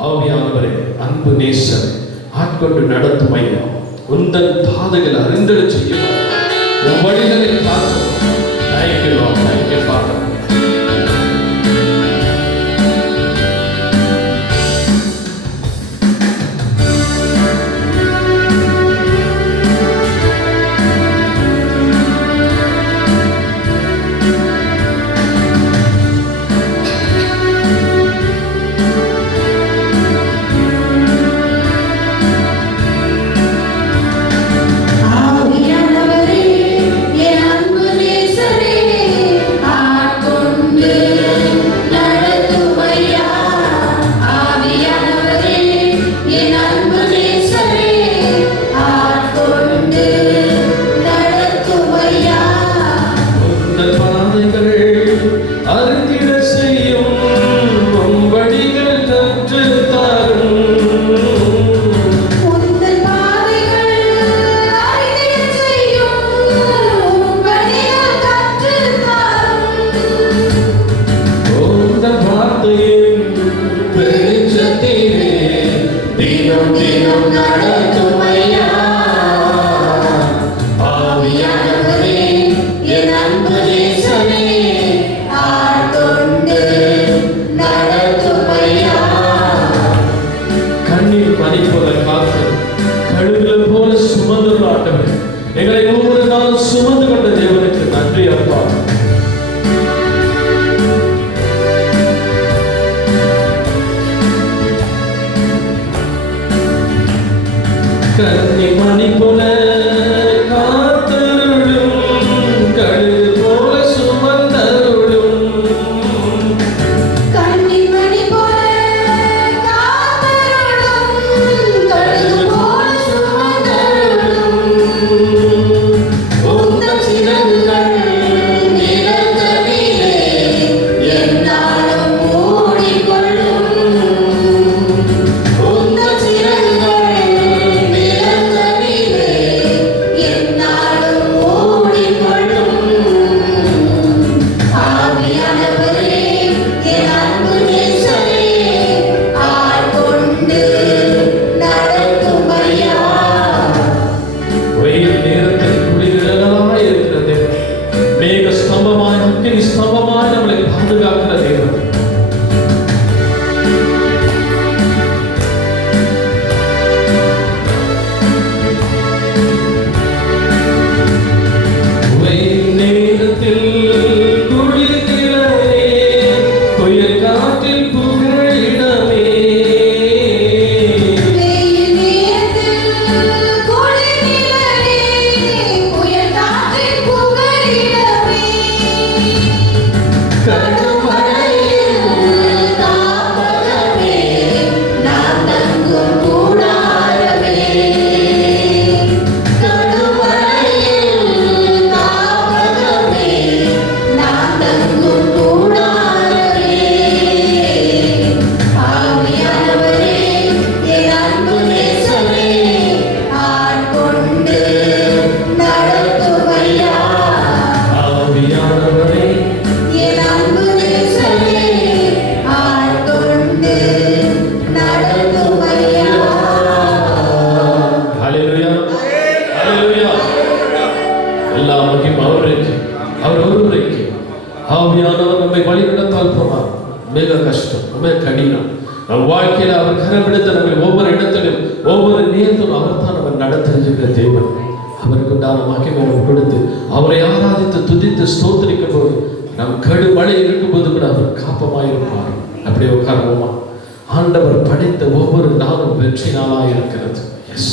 ஆவியானவரே, அன்பு நேசர் ஆட்கொண்டு நடத்தும் ஐயா, உந்தன் பாதைகள் அறிந்தட செய்யும் உன் வழிகளை காக்கும். Thank you Lord, thank you father. எங்களை ஒவ்வொரு நாளும் சுமந்து கொண்ட தேவனுக்கு நன்றி அப்பா. கன்னி மணி போல காத்தருளும், கழுகு போல சுமந்தருளும். கன்னி மணி போல காத்தருளும், கழுகு போல சுமந்தருளும். உந்தன் சிறகுகள் நிலத்தடியிலே எந்நாளும் மூடிக்கொள்ளும். உந்தன் சிறகுகள் ஆவியானவர் நம்மை வழிநடத்தால் போனார். மிக கஷ்டம், மிக கடினம். நம் வாழ்க்கையில அவர் கரம்பிடித்த நம்மை ஒவ்வொரு இடத்திலும் ஒவ்வொரு நேரத்திலும் அவர் தான் நம்ம நடத்திருக்கிற தேவன். அவருக்கு உண்டான மகிமை கொடுத்து அவரை ஆராதித்து துதித்து ஸ்தோத்திரிக்கும் போது நம் கடு மழை இருக்கும்போது கூட அவர் காப்பமாயிருப்பார். அப்படியே உட்காருவோமா? ஆண்டவர் படைத்த ஒவ்வொரு நாளும் வெற்றி நாளாக இருக்கிறது. எஸ்,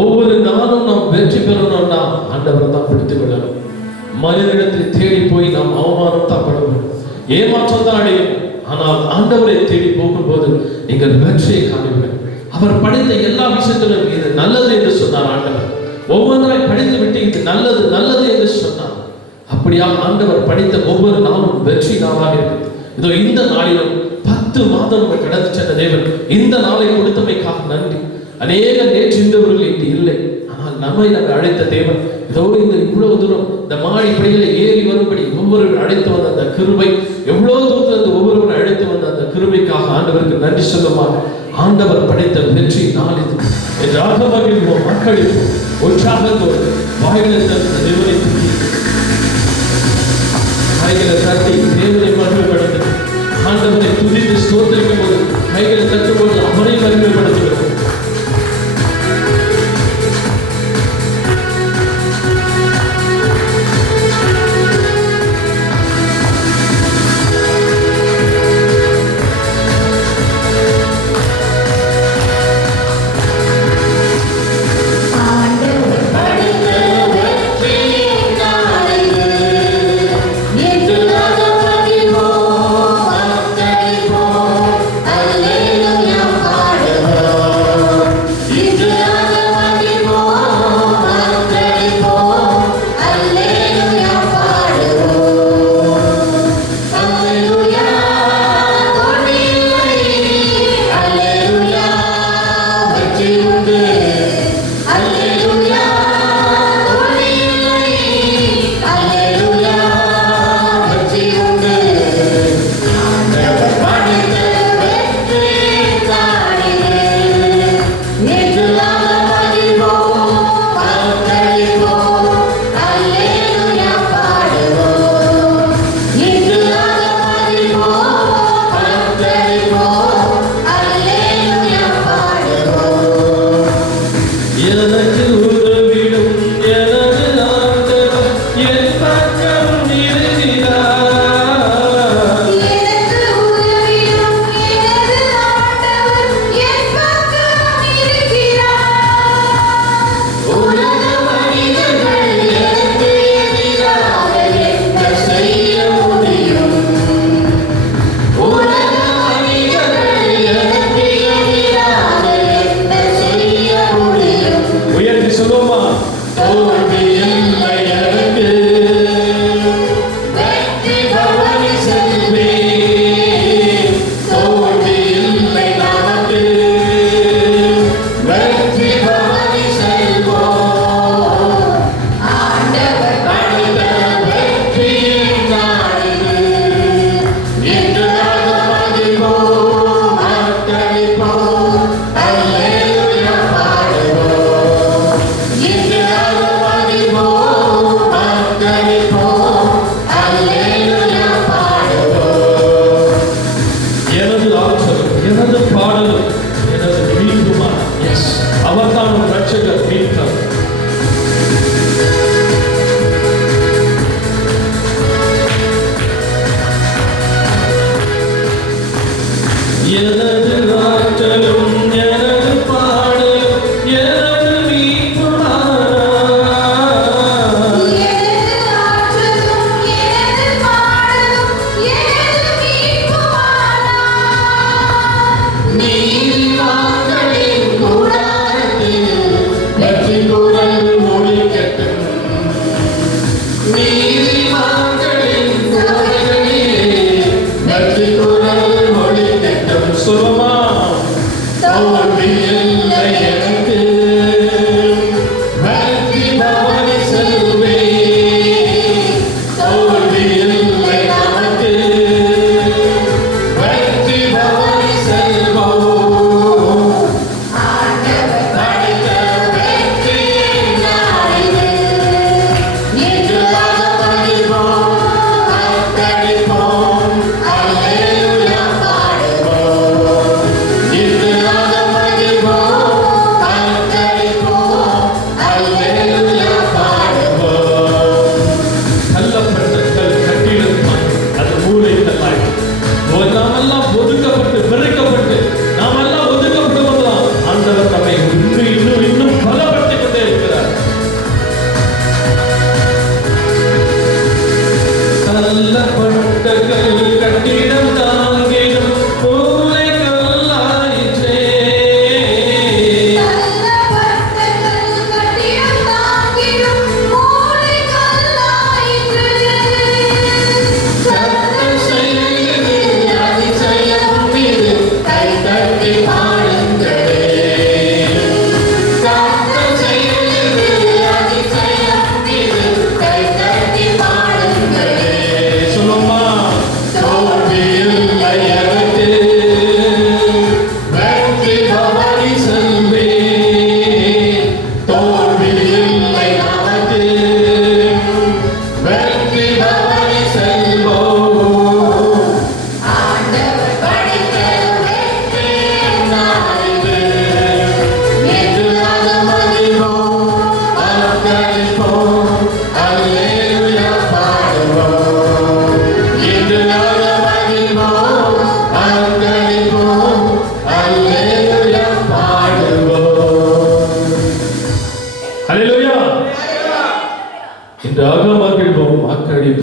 ஒவ்வொரு நாளும் நாம் வெற்றி பெறணும்னா ஆண்டவரை தான் பிடித்து விடணும். மனிதனிடத்தில் தேடி போய் நாம் அவமானம் தான் பட வேண்டும், ஏமாற்றம் தான் அடையும். ஆனால் ஆண்டவரை தேடி போகும்போது நீங்கள் வெற்றியை காணுங்கள். அவர் படைத்த எல்லா விஷயத்திலும் இது நல்லது என்று சொன்னார் ஆண்டவர். ஒவ்வொன்றாய் படித்து விட்டு இது நல்லது நல்லது என்று சொன்னார். அப்படியா ஆண்டவர் படித்த ஒவ்வொரு நாளும் வெற்றி நாளாக இருக்குது. இதோ இந்த நாளிலும் 10 மாதம் கடந்து சென்ற தேவன் இந்த நாளை கொடுத்தமைக்காக நன்றி. அநேக நேற்று இருந்தவர்கள் இன்று இல்லை, ஆனால் நம்மை அழைத்த தேவன் இதோ இந்த இவ்வளவு தூரம் இந்த மாடி படிகளை ஏறி வரும்படி ஒவ்வொருவரும் அழைத்து வந்த அந்த கிருபை, எவ்வளவு தூரத்தில் ஒவ்வொருவரும் அழைத்து வந்த அந்த கிருபைக்காக ஆண்டவருக்கு நன்றி சொல்லுமாக. ஆண்டவர் படைத்த வெற்றி நாள் இது என்று ஆகமகிழ்வோம், மக்களிப்போம், உற்சாகத்தோடு வாயிலை தந்த தேவனை கைகளை தட்டி தேவனை மகிமைப்படுத்தும். ஆண்டவரை துதித்து ஸ்தோத்திரிக்கும் போது கைகளை தட்டும் போது அவரை மகிமைப்படுத்துகிறோம். Hallelujah,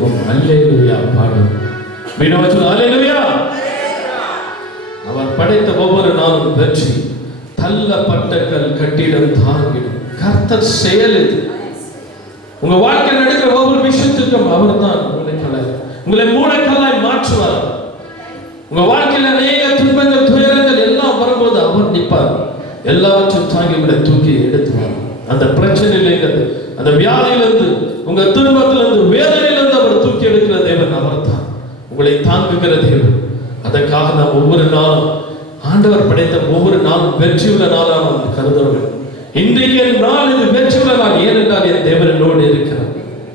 நித்தியமும் அல்லேலூயா பாடும். மீனவர்கள் அல்லேலூயா. அவர் படைத்த ஒவ்வொரு நாளும் வெற்றி. தள்ளப்பட்ட கல் கட்டிடம் தாங்கிடும். கர்த்தர் செயல் இது. உங்க வாழ்க்கை நடக்கிற ஒவ்வொரு விஷயத்துக்கும் அவர் தான் உங்களை மூளைக்கல்லாய் மாற்றுவார். உங்க வாழ்க்கையில் அநேக துன்பங்கள் துயரங்கள் எல்லாம் வரும்போது அவர் நிற்பார். எல்லாவற்றையும் தாங்கி உங்களை தூக்கி எடுத்துவார். அந்த பிரச்சனையிலிருந்து, அந்த வியாதியிலிருந்து, உங்க துன்பத்திலிருந்து, வேதனையிலிருந்து அவர் தூக்கி எடுக்கிற தேவன் அவர் தான். உங்களை தாங்குகிற தேவன். அதற்காக நாம் ஒவ்வொரு நாளும் ஆண்டவர் படைத்த ஒவ்வொரு நாளும் வெற்றியுள்ள நாளாக நாம் கருதுவோம். இன்றைக்கு என் நாள் இது வெற்றியுள்ள நாள். ஏனென்றால் என் தேவன் என்னோடு இருக்கிறார்.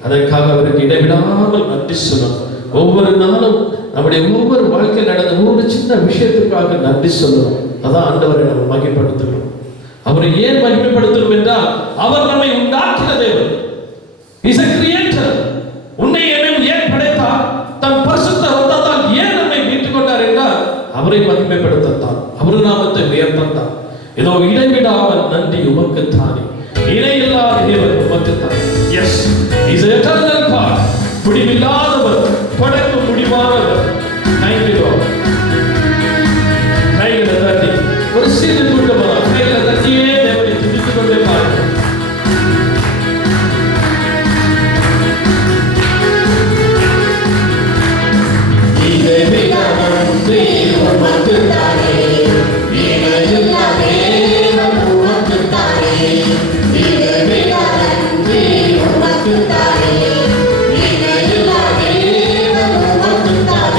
அதற்காக அவருக்கு இடைவிடாமல் நன்றி சொல்லணும். ஒவ்வொரு நாளும் நம்முடைய ஒவ்வொரு வாழ்க்கையில் நடந்த ஒவ்வொரு சின்ன விஷயத்துக்காக நன்றி சொல்லணும். அதான் ஆண்டவரை நம்ம மகிமைப்படுத்தணும். அவரை ஏன் மகிமைப்படுத்தணும் என்றால் அவர் நம்மை உண்டாக்கின தேவன். Is a creator. உன்னை என்னையும் ஏன் படைத்தார்? தன் பரிசுத்த ரத்தத்தால் ஏன் நம்மை மீட்டுக் கொண்டார் என்றால் அவரை மகிமைப்படுத்தத்தான், அவர் நாமத்தை உயர்த்தத்தான். ஏதோ இடைவிடாமல் நன்றி உமக்குத்தானே. இணையில்லாத தேவன் உமக்குத்தான். Yes, is an eternal God. முடிவில்லாதவர், படைப்பு முடிவானவர். கையில தட்டி ஒரு சீட்டு கூட்டமா கையில தட்டியே தேவனை துதித்துக் கொண்டே பாருங்கள். இதை விட நன்றி உமக்குத்தானே. இணையில்லா தேவன் உமக்குத்தானே. இதை விட நன்றி உமக்குத்தானே. இணையில்லா தேவன் உமக்குத்தானே.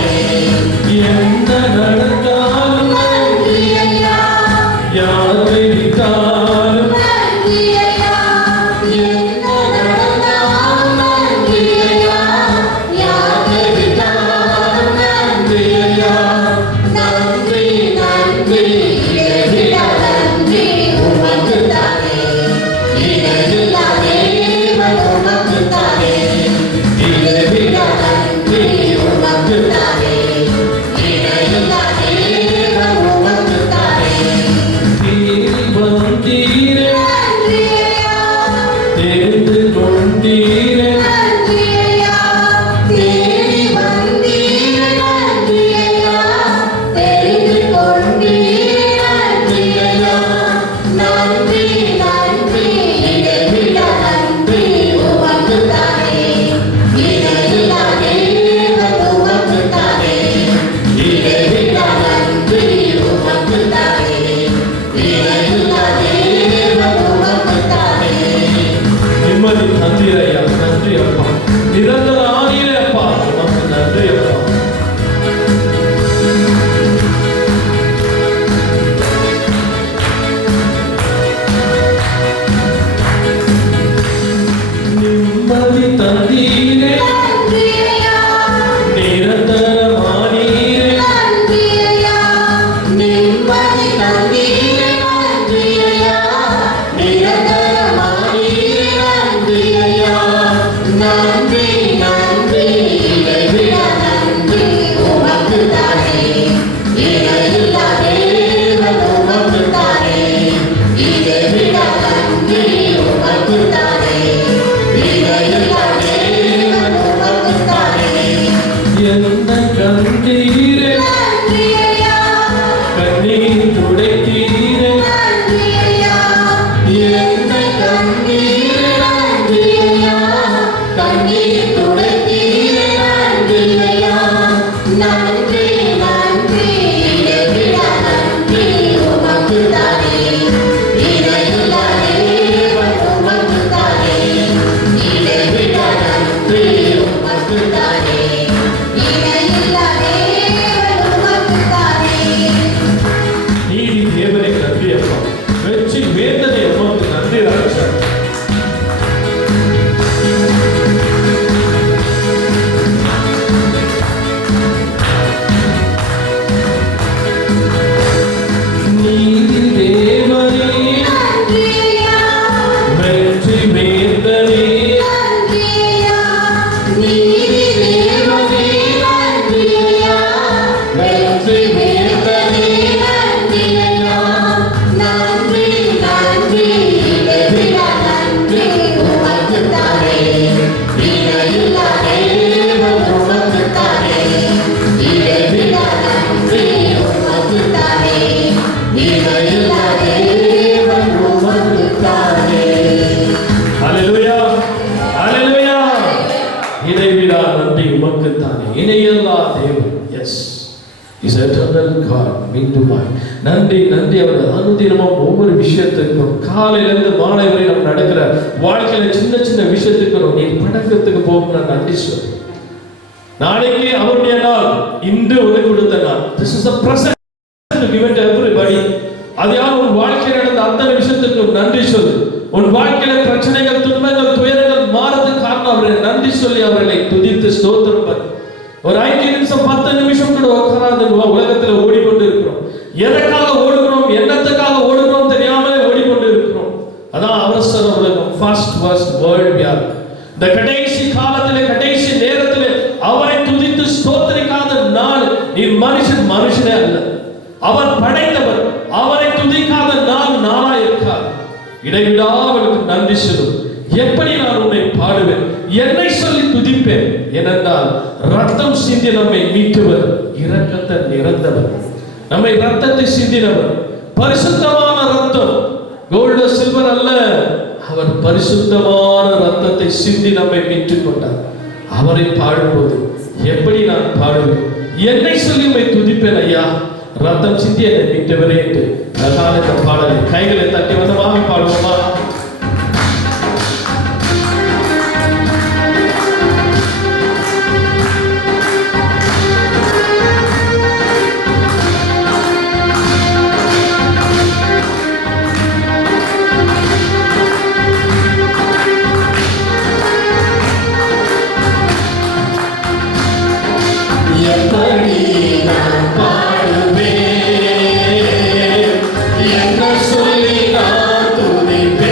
இணையில்லா தேவன் உமக்குத்தானே. ஹல்லேலூயா, ஹல்லேலூயா. இணைவிலா நன்றி உமக்குத்தானே. இணையில்லா தேவன். Yes, is eternal God. மீண்டுமாய் நன்றி, நன்றி. அவர் அனுதினமும் ஒவ்வொரு விஷயத்துக்கும் காலையிலிருந்து மாலை வரை நம்ம நடக்கிற வாழ்க்கையில சின்ன சின்ன விஷயத்துக்கு நீ படக்கத்துக்கு போகணும் நன்றி சொல். நாளைக்கு அவருடைய நாள், இன்று உனக்கு கொடுத்த நாள். This is a present given to everybody. அதையால் உன் வாழ்க்கையில் நடந்த அத்தனை விஷயத்துக்கு நன்றி சொல்லு. உன் வாழ்க்கையில பிரச்சனைகள், துன்பங்கள், துயரங்கள் மாறதுக்கு காரணம் அவரை நன்றி சொல்லி அவர்களை துதித்து ஸ்தோத்திரம் பண்ணு. ஒரு 5 நிமிஷம் 10 நிமிஷம் கூட உட்காராத உலகத்துல ஓடிக்கொண்டு இருக்கிறோம். எதற்காக ஓடுகிறோம், என்னத்துக்காக ஓடுகிறோம் தெரியாமலே ஓடிக்கொண்டு இருக்கிறோம். அதான் அவசர உலகம், ஃபாஸ்ட் வேர்ல்ட் we are. இந்த கடைசி காலத்திலே, கடைசி நேரத்திலே அவரை துதித்து ஸ்தோத்திரிக்காத நாள் நீ மனுஷனே அல்ல. அவர் படைத்தவர். அவரை துதிக்காத நாள் நாளா இருக்காது. இடைவிடாவதற்கு நன்றி சொல்லும். எப்படி நான் உன்னை பாடுவேன், என்னை சொல்லி துதிப்பேன். ஏனென்றால் ரத்தம் சிந்தி நம்மை மீட்டவர், இரக்கத்தை நிறந்தவர், நம்மை ரத்தத்தை சிந்தினவர். பரிசுத்தமான ரத்தம், கோல்டு சில்வர் அல்ல. அவர் பரிசுத்தமான ரத்தத்தை சிந்தி நம்மை மீட்டுக் கொண்டார். அவரை பாடும்போது எப்படி நான் பாடுவேன், என்னை சொல்லி உம்மை துதிப்பேன் ஐயா, ரத்தம் சிந்தி என்னை மீட்டவரே என்று அழகான இந்த பாடலை கைகளை தட்டி வந்தமாக பாடுவோமா? எப்படி நான் பாடுவேன், என்ன சொல்லி நான் துதிப்பேன்.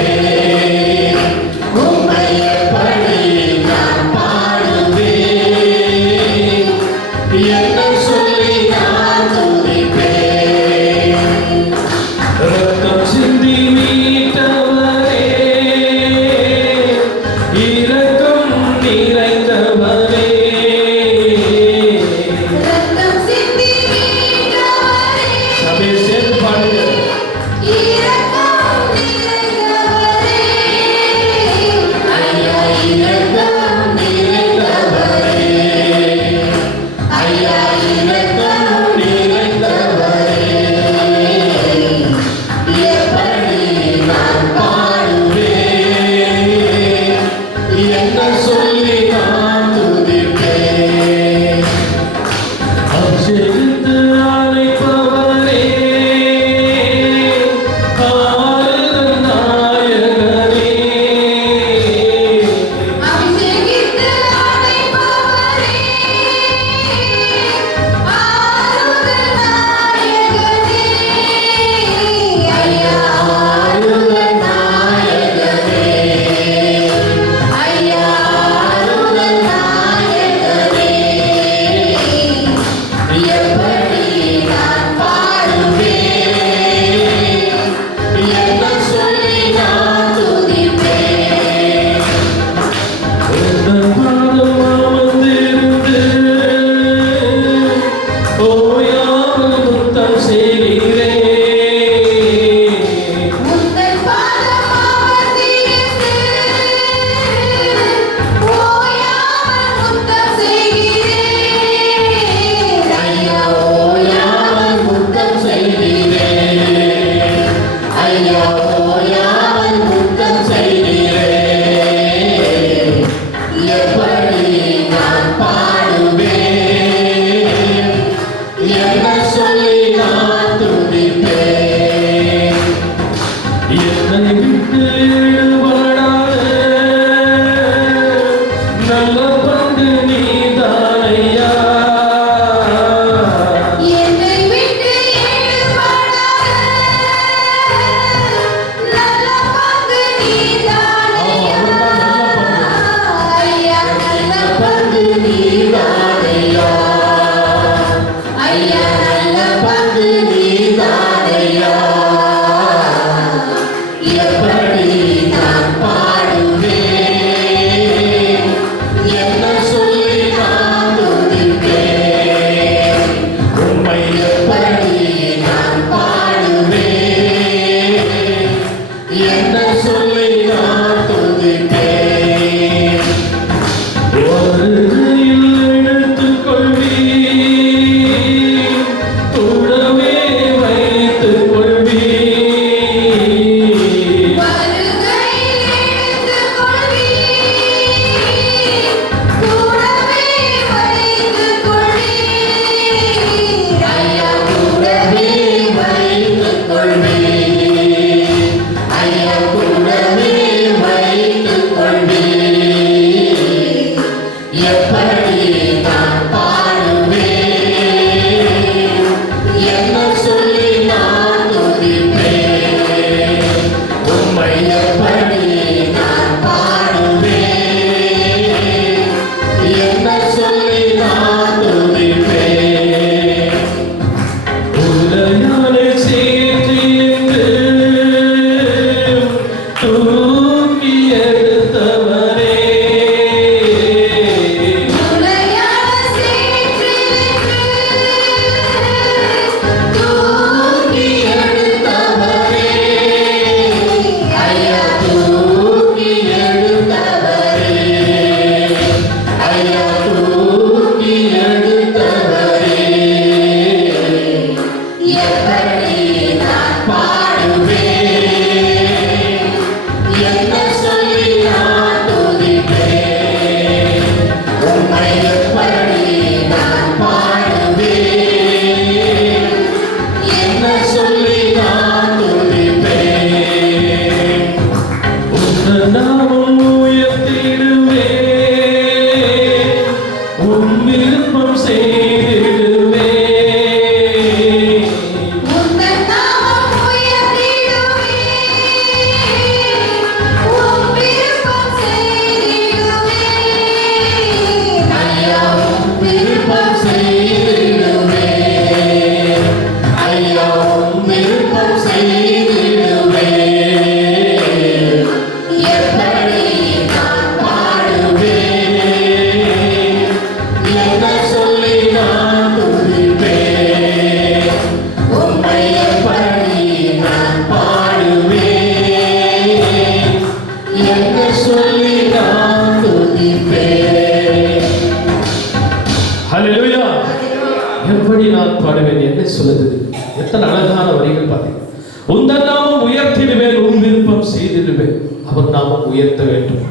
உந்தன் நாமம் உயர்த்திடுவேன், உன் விருப்பம் செய்திடுவேன். அவர் நாமம் உயர்த்த வேண்டும்.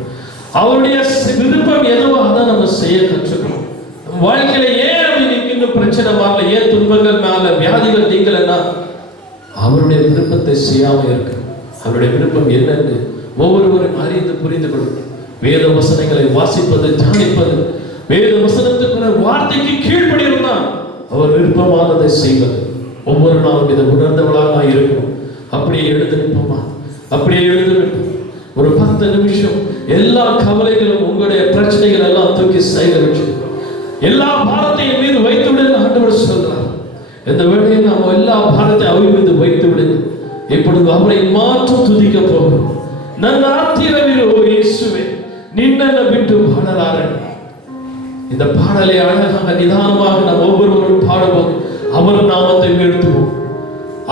அவருடைய விருப்பம் எதுவோ அதை நம்ம செய்ய கற்றுக்கணும். வாழ்க்கையில ஏன் அப்படி இன்னும் பிரச்சனை வரல, ஏன் துன்பங்கள் மேல வியாதிகள் நீங்களா, அவருடைய விருப்பத்தை செய்யாம இருக்கு. அவருடைய விருப்பம் என்னன்னு ஒவ்வொருவரும் அறிந்து புரிந்து கொள்ளும். வேத வசனங்களை வாசிப்பது, தியானிப்பது, வேத வசனத்துக்குள்ள வார்த்தைக்கு கீழ்ப்படியிருந்தான் அவர் விருப்பமானதை செய்வது. ஒவ்வொரு நாளும் இதை உணர்ந்தவளாக நான் இருக்கணும். அப்படியே எழுந்து நிற்போமா? அப்படியே எழுந்து நிற்போம். ஒரு 10 நிமிஷம் எல்லா கவலைகளும், உங்களுடைய பிரச்சனைகள் எல்லாம் தூக்கி சைடுல வச்சு எல்லா பாரத்தையும் மீது வைத்து விடு ஆண்டவர் சொல்றார். இந்த வேளையில் நாம் எல்லா பாரத்தையும் அவர் மீது வைத்து விடு. இப்பொழுது அவரை மாற்றம் துதிக்க போகிறோம். ನನ್ನ ಹತ್ತಿರವಿರೋ ಯೇಸುವೆ, ನಿನ್ನನ್ನು ಬಿಟ್ಟು ಬಾಳಲಾರೆ. இந்த பாடலை அழகாக நிதானமாக நாம் ஒவ்வொருவரும் பாடுவோம். அவர் நாமத்தை உயர்த்துவோம்,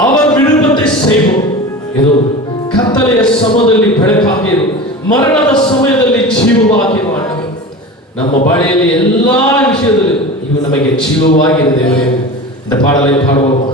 அவர் விருப்பத்தை செய்வோம். ஏதோ ಕತ್ತಲೆಯ ಸಮಯದಲ್ಲಿ ಬೆಳಕಾಗಿರು, ಮರಣದ ಸಮಯದಲ್ಲಿ ಜೀವವಾಗಿರುವ ನಮ್ಮ ಬಾಳೆಯಲ್ಲಿ ಎಲ್ಲಾ ವಿಷಯದಲ್ಲಿ ಇವು ನಮಗೆ ಜೀವವಾಗಿರು ದೇವರೇ. இந்த பாடலை பாடுவோமா?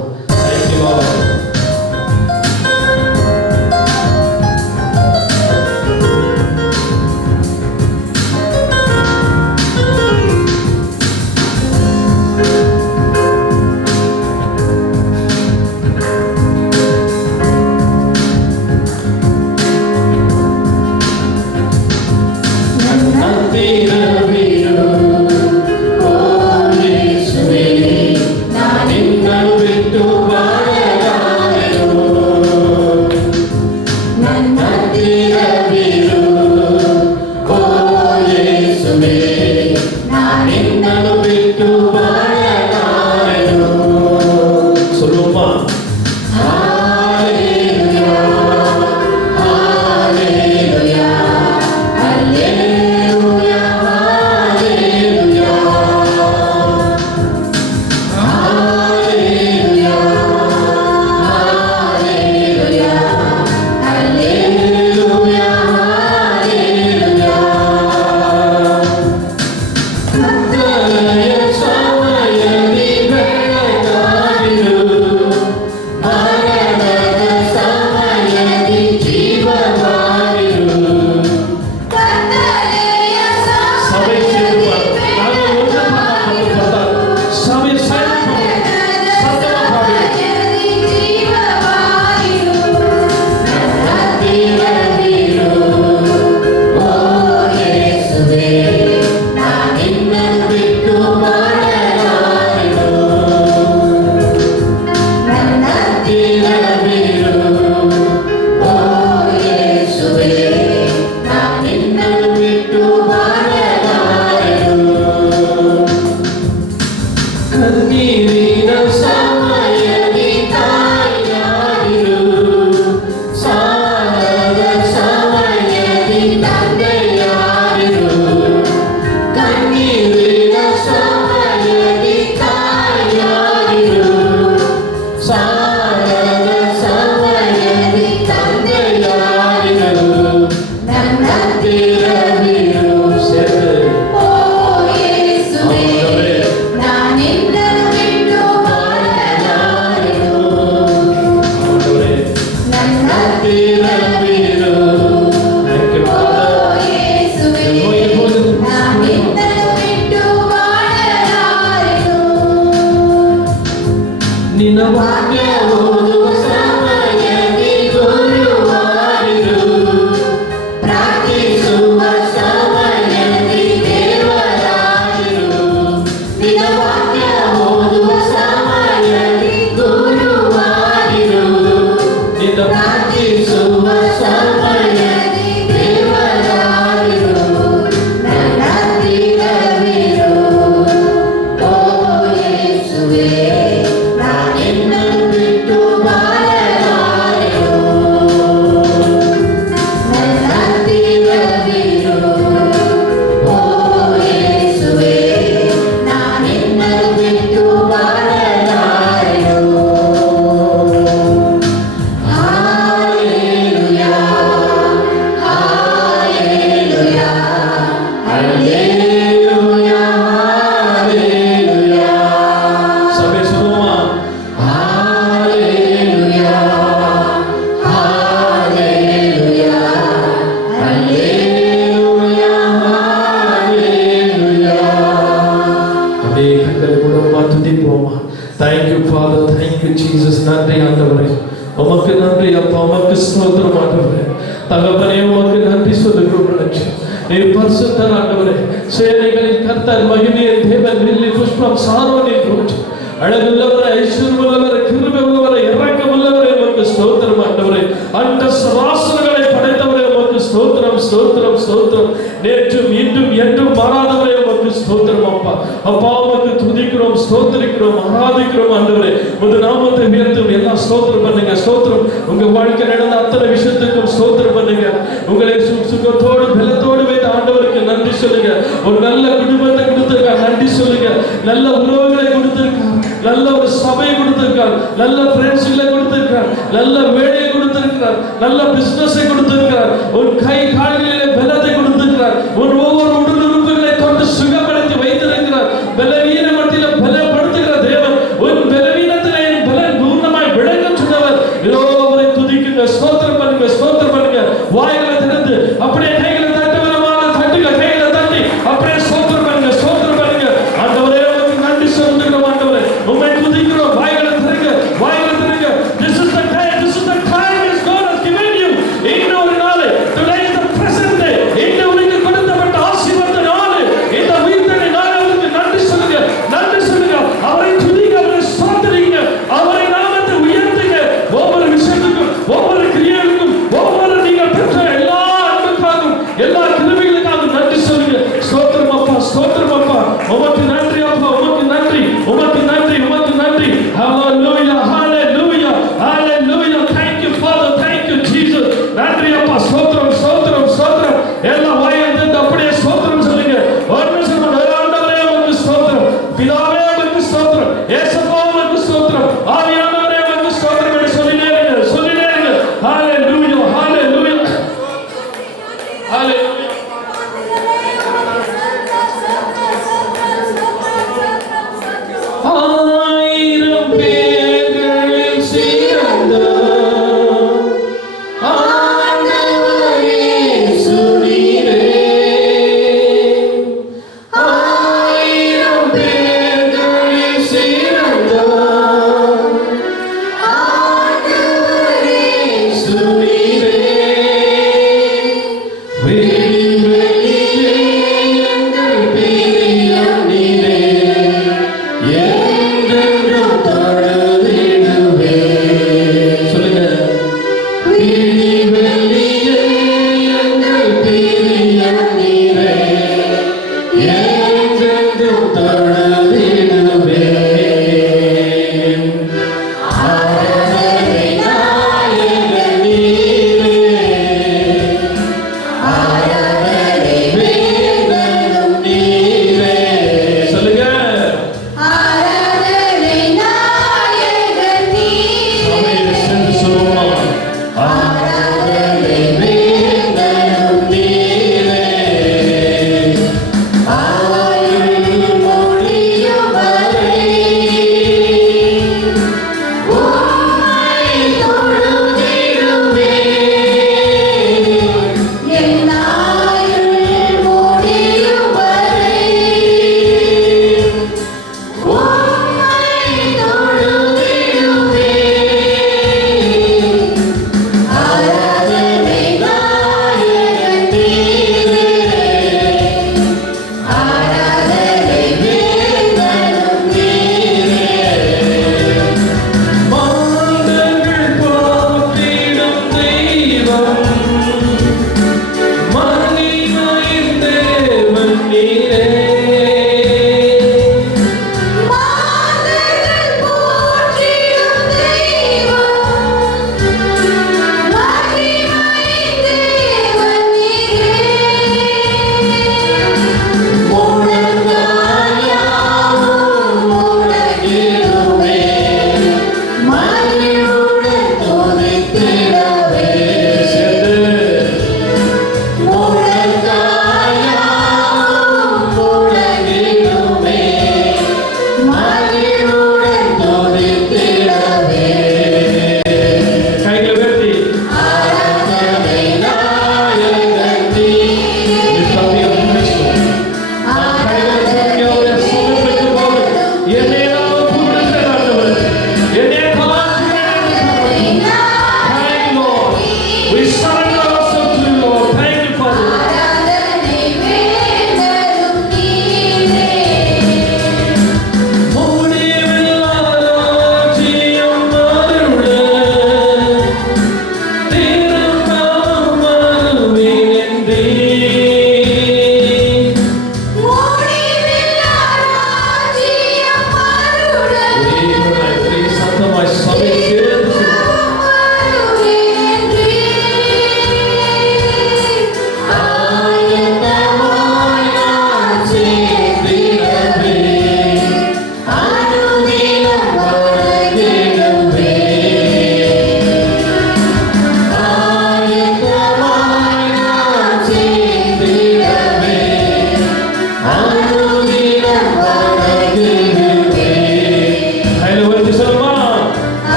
உமக்கு ஸ்தோத்திரம் ஆண்டவரே. தகப்பனே உமக்கு நன்றி சொல்லுகிறோம் ராஜா. நீர் பரிசுத்தர் ஆண்டவரே. சேனைகளின் கர்த்தர், மகிமையின் தேவன், லில்லி புஷ்பம் சாரோனின் ஊற்று, அழகுள்ளவரே, ஐஸ்வர்யமுள்ளவரே, கிருபை உள்ளவரே, இரக்கம் உள்ளவரே, உமக்கு ஸ்தோத்திரம் ஆண்டவரே. அண்ட சராசரங்களை படைத்தவரே, உமக்கு ஸ்தோத்திரம் ஸ்தோத்திரம் ஸ்தோத்திரம். நேற்றும் இன்றும் என்றும் மாறாதவரே, உமக்கு ஸ்தோத்திரம் அப்பா. அப்பா உமக்கு துதிக்கிறோம், ஸ்தோத்திரிக்கிறோம், ஆராதிக்கிறோம் ஆண்டவரே. உமது நாமத்தை உயர்த்தும் எல்லாம் ஸ்தோத்திரம் பண்ணுங்க. ஸ்தோத்திரம். உங்க வாழ்க்கை நடந்த அத்தனை விஷயத்துக்கும் ஸ்தோத்திரம் பண்ணுங்க. உங்களை சுகத்தோடு பலத்தோடு வைத்த ஆண்டவருக்கு நன்றி சொல்லுங்க. ஒரு நல்ல குடும்பத்தை கொடுத்திருக்கார், நன்றி சொல்லுங்க. நல்ல உறவுகளை கொடுத்திருக்கார், நல்ல ஒரு சபை கொடுத்திருக்கார், நல்ல ஃப்ரெண்ட்ஸ்களை கொடுத்திருக்கார், நல்ல வேலையை கொடுத்திருக்கிறார், நல்ல பிசினஸை கொடுத்திருக்கிறார், ஒரு கை கால்களிலே பலத்தை கொடுத்திருக்கிறார், ஒரு ஒவ்வொரு உடல் உறுப்புகளை கொண்டு சுகப்படுத்தி வைத்திருக்கிறார். பலவீன மத்தியில பலப்படுத்துகிற தேவன், உன் பலவீனத்திலே என் பலன் பூர்ணமாய் விளங்க சொன்னவர். இதோ அவரை துதிக்குங்க, ஸ்தோத்திரம் பண்ணுங்க, ஸ்தோத்திரம் பண்ணுங்க. வாய்களை திறந்து அப்படியே கைகளை தட்டுவரமான தட்டுங்க, கைகளை தட்டி அப்படியே ஸ்தோத்திரம் பண்ணுங்க, ஸ்தோத்திரம் பண்ணுங்க. ஆண்டவரே உமக்கு நன்றி சொல்லுகிறோம் ஆண்டவரே. உம்மை துதிக்கிறோம். வாய்களை திறங்க, வாய்களை திறங்க. This is the time, this is the time which God has given you. இன்னொரு நாள், today is the present day.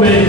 Amen